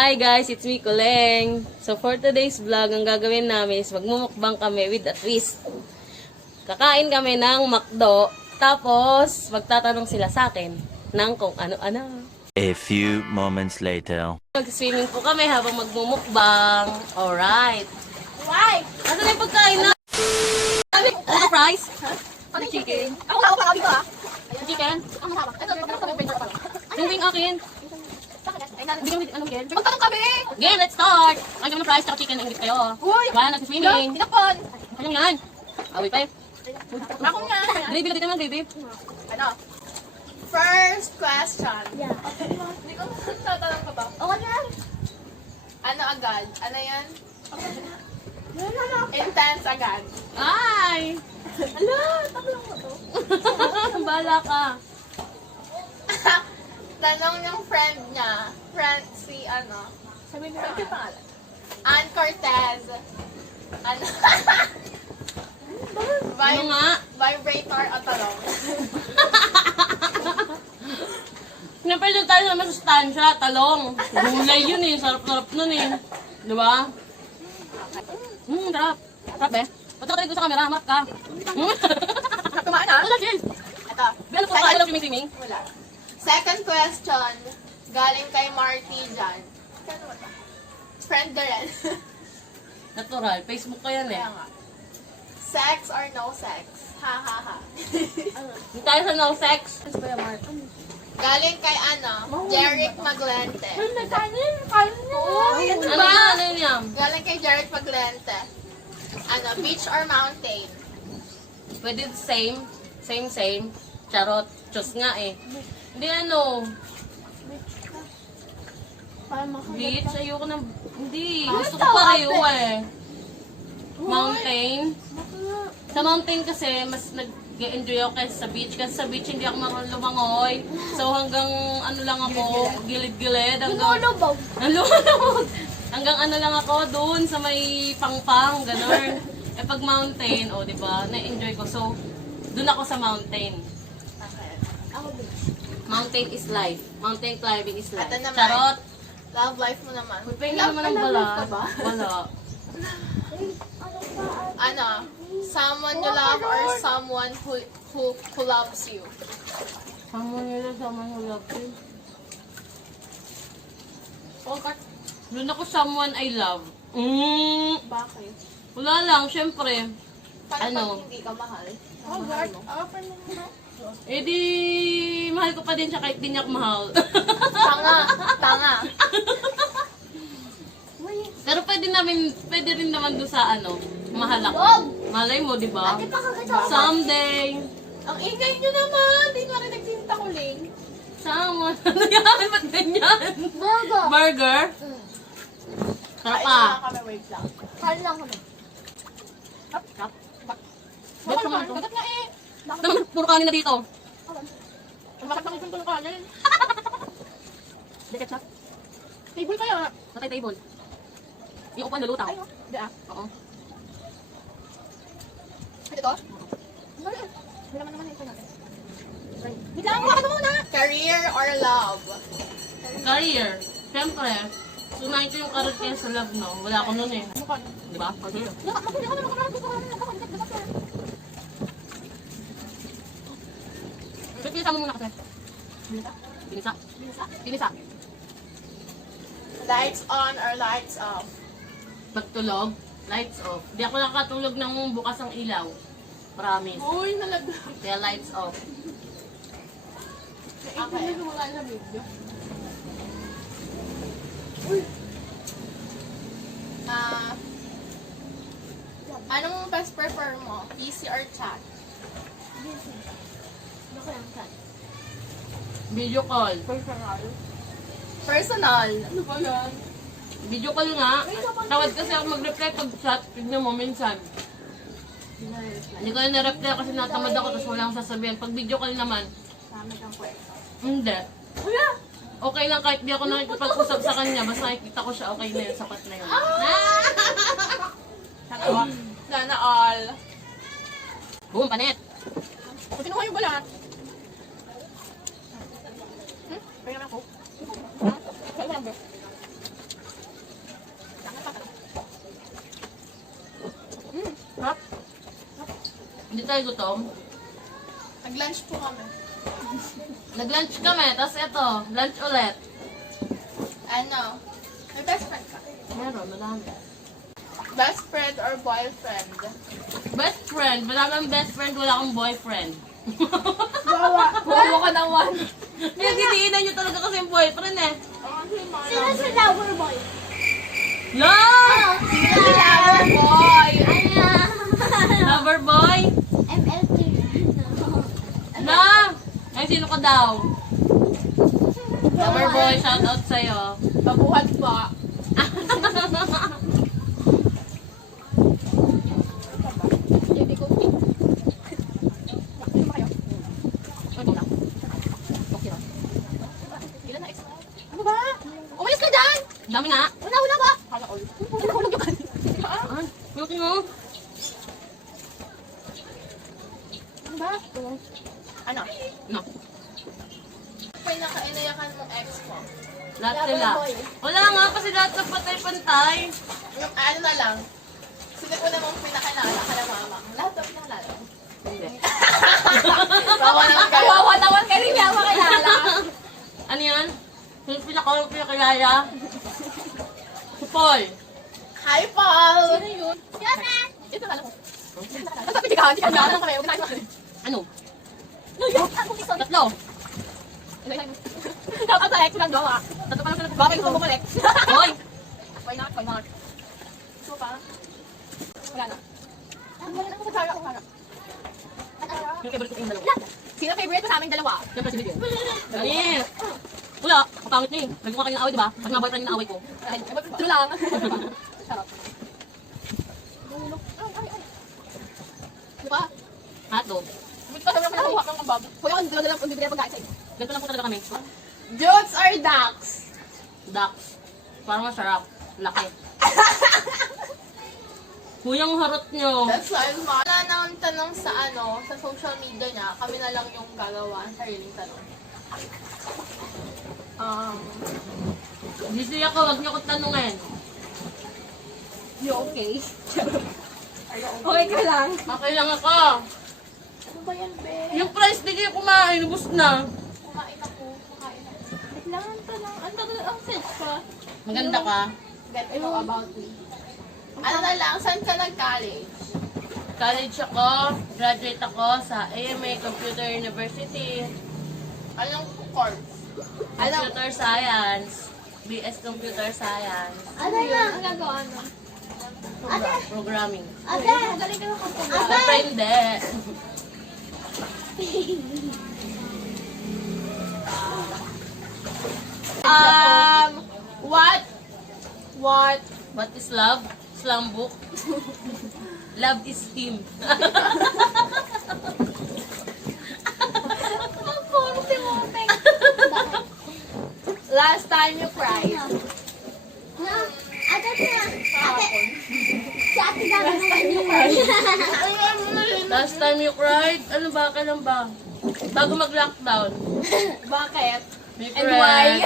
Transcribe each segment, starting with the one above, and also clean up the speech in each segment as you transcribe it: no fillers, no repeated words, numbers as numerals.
Hi guys, it's me, Kuleng. So for today's vlog, ang gagawin namin is magmumukbang kami with a twist. Kakain kami ng McDo, tapos magtatanong sila sa akin ng kung ano-ano. A few moments later. Mag-swimming po kami habang magmumukbang. Alright. Why? Ano na yung pagkain na? Ano fries? Ano chicken? Ako dito ah. Chicken? Ang masama. Yung wing akin. Bigyan mo, ano bigyan? Magtanong kami! Okay, let's start! Ang gawin ng fries at chicken, ingit kayo. Uy! Wala, nag-swimming. Tinapon! Ano yan? Away pa eh. Ako nga! Baby, dito naman, baby. Ano? First question. Yeah. Hindi ko tatanong ka ba? Oo na. Ano agad? Ano yan? Intense agad. Ay! Ala! Taklong mo to. Bala ka. Tanong yung friend niya. Friend si ano? Sabi mo yung pangalan. Ann Cortez. Ano? Ano nga? Vibrator o talong? Siyempre doon tayo sa masustansya, talong. Gulay yun eh, sarap-sarap nun eh. Di ba? Sarap. Sarap eh. Ba't ka tayo sa camera? Hamak ka. Kumain ha? Wala, Jill. Ito. Ano po tayo lang swimming-swimming? Wala. Second question. Galing kay Marty dyan. Friend ka rin. Natural. Facebook ko yan eh. Kaya nga. Sex or no sex? Ha ha ha. Hindi tayo sa no sex. Galing kay ano? Jeric Maglente. Ano yan? Ano yan? Galing kay Jeric Maglente. Ano? Beach or mountain? Pwede same. Same. Charot. Diyos nga eh. Hindi ano. Beach? Ayoko na. Hindi. Gusto ko pareho eh. Mountain. Sa mountain kasi, mas nag-enjoy ako kaysa sa beach. Kasi sa beach, hindi ako marunong lumangoy. So hanggang ano lang ako, gilid-gilid. Nalulubog. Hanggang ano lang ako, doon sa may pang-pang, gano'n. Eh pag mountain, oh, di ba, na-enjoy ko. So, doon ako sa mountain. Okay. Ako beach. Mountain is life. Mountain climbing is life. Ito naman. Charot. Love life mo naman. Pwede naman ang bala. Wala. Ano? Someone you love or someone who loves you? Someone who loves you. Okay. Doon ako someone I love. Bakit? Wala lang, syempre. Paano Ano? pag hindi ka mahal? Mahal mo? Eh di, mahal ko pa din siya kahit di niya ako mahal. Tanga. Pero pwede rin naman doon sa ano, mahal ako. Malay mo, di ba? Someday. Ang ingay nyo naman! Di marinig sinta ko, Ling. Someone. Ano yan? Ba't ganyan? Burger? Sarap Kain pa. na kami, wait lang. Kain lang kami. Sarap. Bakit nga eh? Naman, puro kanin na dito. Bakit naman yung kanin? Deket siya. Table kaya? Natay table. Yung upuan nalutaw. Hindi ah. Oo. Ito? Hindi naman ito natin. Wait lang, bakit muna? Career or love? Career. Siyempre. Sunayin ko yung career kaya sa love, no? Wala ako nun eh. Di ba? Career. Pinisa mo muna kasi. Pinisa. Lights on or lights off? Pagtulog, lights off. Di ako nakatulog ng bukas ang ilaw. Promise. Uy, nalagla. Kaya lights off. Okay. Wala na video. Anong best prefer mo? PC or chat? PC. Ano kaya ang chat? Video call. Personal. Personal? Ano ba yan? Video call nga. Tawad kasi ako mag-reply pag chat. Tignan mo minsan. Hindi ko yung na-reply kasi natamad ako tapos walang sasabihin. Pag video call naman, Tama kang kwento. hindi. Wala! Okay lang kahit di ako nakikipag-usap sa kanya. Basta nakikita ko siya, okay na yun. Sapat na yun. Sana all. Boom, panit. Kung kinuha yung balat. Kaya naman ako. Kaya naman ako. Hap? Hindi tayo gutom. Nag-lunch po kami. Nag-lunch kami, tapos ito, lunch ulit. Ano? May best friend ka? Meron, madami. Best friend or boyfriend? Best friend, wala kang best friend, wala kang boyfriend. Bawa ka ng one. Pinagdidiinan nyo talaga kasi yung boyfriend eh. Sino si Lover Boy? No! Sino si Lover Boy? Lover boy? MLT. Na! Ay, sino ka daw? Lover boy, shout out sa'yo. Babuhat pa. Hindi ko. Ano ba kayo? Ano lang? Ilan na ex? Ano ba? Umalis ka dyan! Dami nga. Una ba? Kala all. Hulog yung kanina. Ay, laki mo. Ano ba? Ano? No. Pinaka-inayakan mong ex mo. Lahat sila. Wala nga kasi lahat sa patay-pantay. Yung ano na lang. Sino ko namang pinakalala ka na mama? Lahat na pinakalala mo. Hindi. Bawa naman kayo. Bawa naman kayo. Hindi ako makilala. Ano yan? Yung pinakilala? Si Paul. Hi, Paul! Sino yun? Ito na alam mo. Ito sa pitigahan. Hindi ka na alam kami. Huwag na kayo. Ano? Ako isa. Tatlo. Dapat sa ex lang gawa. Tatlo pa lang sila. Bakit gusto mo bumalik? Hoy! Why not? Why not? Gusto mo pa? Wala na. Ang wala na ako sa Zara. Ako harap. Yung favorite ko yung dalawa. Sino favorite mo sa aming dalawa? Siyempre si Miguel. Dali! Wala, kapangit niya eh. Lagi ko kayo ng away, di ba? Pag mga boyfriend yung away ko. True lang. Sarap. Di ba? Hotdog. Buti ka naman nakuha kang mabab. Kuya, kung dito na lang kung bibigyan pagkain sa'yo. Ganito lang po talaga kami. Dudes or ducks? Ducks. Parang masarap. Laki. Kuyang harot nyo. That's why, wala na ang tanong sa sa social media niya. Kami na lang yung gagawa ang sariling tanong. Busy ako, wag niyo ko tanungin. You okay? Okay ka lang? Okay lang ako. Ano ba yan, be? Yung price di kayo kumain, ubus na. Kumain ako. Wait lang, tanong. Ang sense ka. Maganda ka. Get to know about me. Ano na lang, saan ka nag-college? College ako, graduate ako sa AMA Computer University. Anong course? Computer Science. BS Computer Science. Ano na? Ang gagawa mo? Programming. Ate! Magaling ka mag-computer. Siyempre hindi. What? What is love? Slam book. Love is him. Ang puro si Motek. Last time you cried? Na? Ate na! Ate! Si ate na! Last time you cried? Ano ba? Kailan ba? Bago mag-lockdown. Bakit? Secret. And why?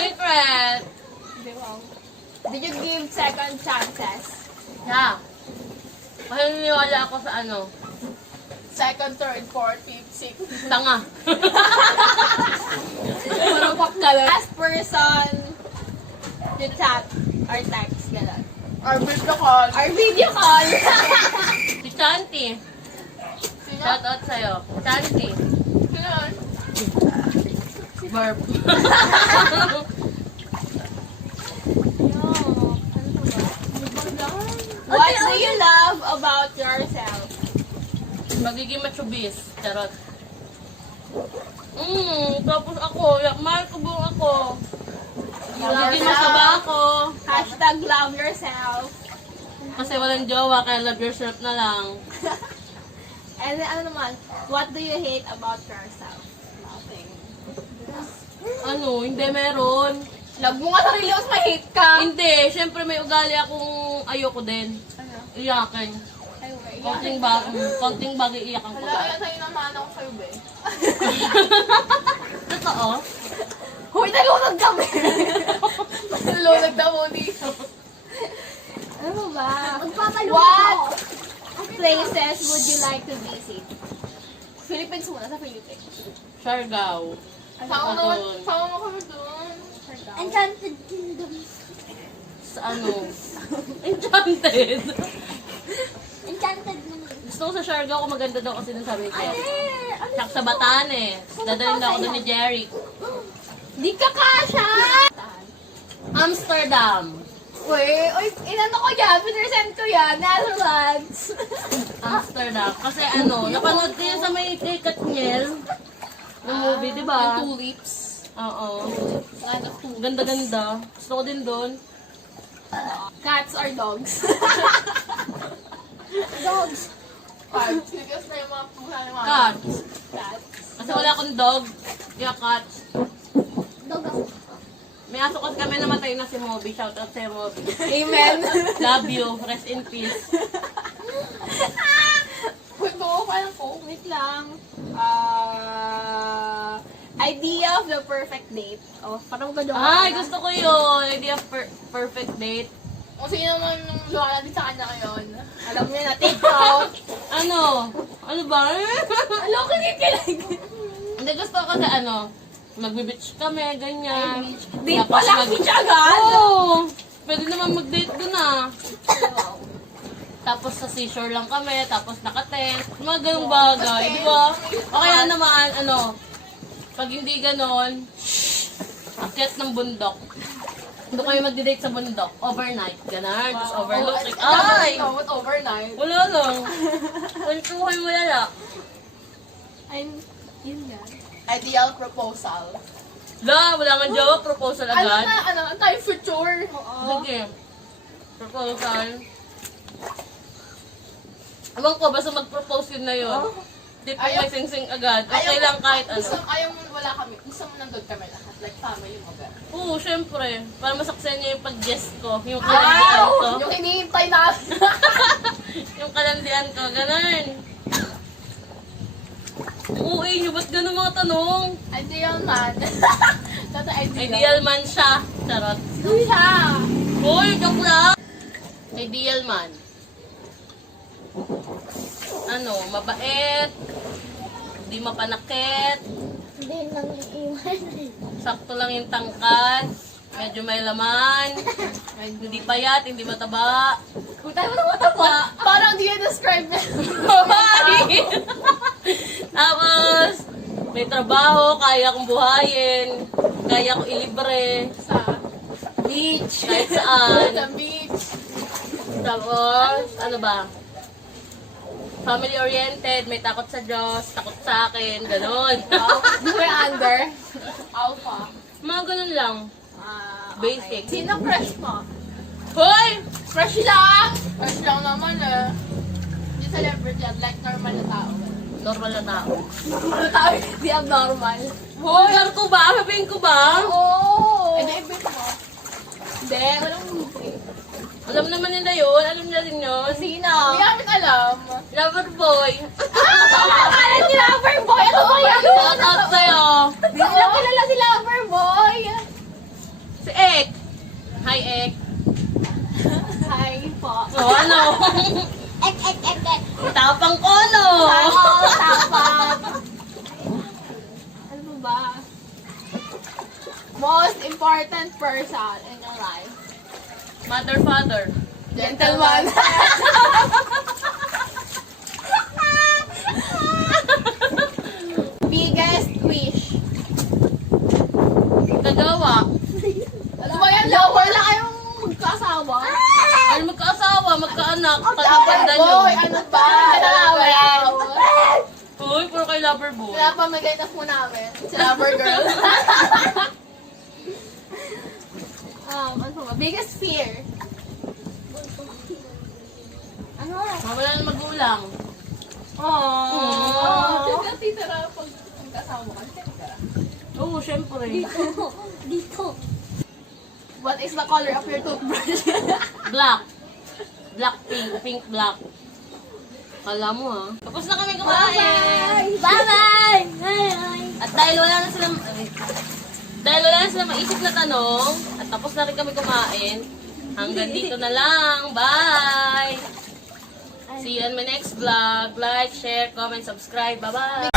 Secret. Did you give second chances? Yeah. Kasi niniwala ako sa ano. Second, third, fourth, fifth, sixth. Tanga. Parang pop ka lang. Last person you chat or text, gano'n. Or video call. Or video call. Si Chanti. Sino? Shout out sa'yo. Chanti. Sino yun? Verb. What do you love about yourself? Magiging machubis. Charot. Tapos ako, mahal ko buong ako. Magiging masaba ako. Hashtag love yourself. Kasi walang jowa, kaya love yourself na lang. And then, ano naman, what do you hate about yourself? Nothing. Ano, hindi meron. Love mo nga sarili mo, may hate ka. Hindi, syempre may ugali akong ayoko din. Ano? Iyakin. Anyway, Konting bagay iyakan ko. wala, yan sa'yo naman ako sa'yo, be. Totoo? Huy, nalunod kami! Nalunod na mo dito. Ano ba? Magpapaluto What? ako. Ate places would you like to visit? Philippines muna, sa Philippines. Siargao. Sama doon. mo kami doon. Enchanted Kingdom. Sa ano? Enchanted. Enchanted naman. Gusto ko sa Siargao kung maganda daw kasi dun sabi ni Jeff. Ano? Tsaka sa Batanes. Dadalhin ako doon ni Jerry. Di ka kasha! Amsterdam. Uy, inano ko yan, pinresent ko yan, Netherlands. Amsterdam. Kasi ano, napanood ko yun sa may kay Katniel. Na movie, di ba? Yung tulips. Oo. Land of tulips. Ganda-ganda. Gusto ko din doon. Cats or dogs? Dogs. Cats. Because na yung mga pusa ng mga Cats. cats. Kasi wala akong dog. Kaya cats. Dog ako. May aso kasi kami namatay na si Moby. Shout out sa Moby. Amen. Love you. Rest in peace. Wait, go pa lang po. Wait lang. Idea of the perfect date. Oh, parang gano'n. Ay, gusto ko yun. Idea of perfect date. Kung sino naman nung luha natin sa kanya ngayon. Alam niya na, take out. Ano? Ano ba? Alam ko kinikilig. Hindi, gusto ko kasi ano, magbe-beach kami, ganyan. Date Tapos pa lang mag- beach agad. Oo. Pwede naman mag-date doon ah. Tapos sa seashore lang kami, tapos naka-tent. Mga ganung bagay, di ba? O kaya naman, ano, pag hindi ganon, akyat ng bundok. Doon kami mag-date sa bundok. Overnight. Ganon. Tapos overlook. Like, ay! No, what overnight? Wala lang. Kwentuhan mo lala. Yun yan. Ideal proposal. Wala nga jowa. Proposal agad. Ano tayo future? Sige. Proposal. Ewan ko, basta mag-propose yun na yun. Di pa may sing-sing agad. Okay lang kahit ano. Ayaw mo wala kami. Gusto mo nandun kami lahat. Like family mo ba? Oo, syempre. Para masaksen niya yung pag-guest ko. Yung kalandian ko. Yung hinihintay natin. Yung kalandian ko. Ganun. Oo, nyo. Ba't ganun mga tanong? Ideal man. Tata Ideal man siya. Charot. siya. Uy, joke lang. Ideal man. Ano, mabait. Hindi mapanakit. Hindi nang iiwan. Sakto lang yung tangkad. Medyo may laman. Hindi payat, hindi mataba. Kung tayo mo na mataba. Parang di yung describe niya. Babae! Tapos, may trabaho, kaya kong buhayin. Kaya kong ilibre. Sa beach. Kahit saan. Sa beach. Tapos, ano ba? Family-oriented, may takot sa Diyos, takot sa akin, gano'n. Di ba yung under? Alpha. Mga ganun lang. Basic. Sino crush mo? Hoy! Crush lang! Crush lang naman eh. Hindi celebrity yan. Like normal na tao. Normal na tao. Normal na tao, hindi abnormal. Vulgar ko ba? Sabihin ko ba? Oo! Hindi, ibig mo. Hindi, walang movie. Alam naman nila yun. Alam nila rin yun. Sino? Hindi namin alam. Lover boy. Akala ni Loverboy! Ano ba yan? Shout out sa'yo. Hindi nila kilala si Loverboy! Si Ek. Hi, Ek. Hi po. O, ano? Ek. Tapang ko, no? Tapang. Ano ba? Most important person in your life? Mother, father. Gentleman. Biggest wish? Kagawa. Ano ba yan? Wala kayong magkasawa? Ano magkaasawa, magkaanak, kalapanda nyo. Boy, ano ba? Uy, puro kay lover boy. Kaya pamigay na po namin. Si Lover Girl. Ano ba? Biggest fear? Ano? Mawala na magulang. Oh. Titira pag magkasawa ka. Titira. Oo, syempre. Dito. What is the color of your toothbrush? Black. Black, pink, pink, black. Kala mo ha. Tapos na kami kumain. Bye-bye! Bye-bye! At dahil wala na sila maisip na tanong, at tapos na rin kami kumain, hanggang dito na lang. Bye! See you on my next vlog. Like, share, comment, subscribe. Bye-bye!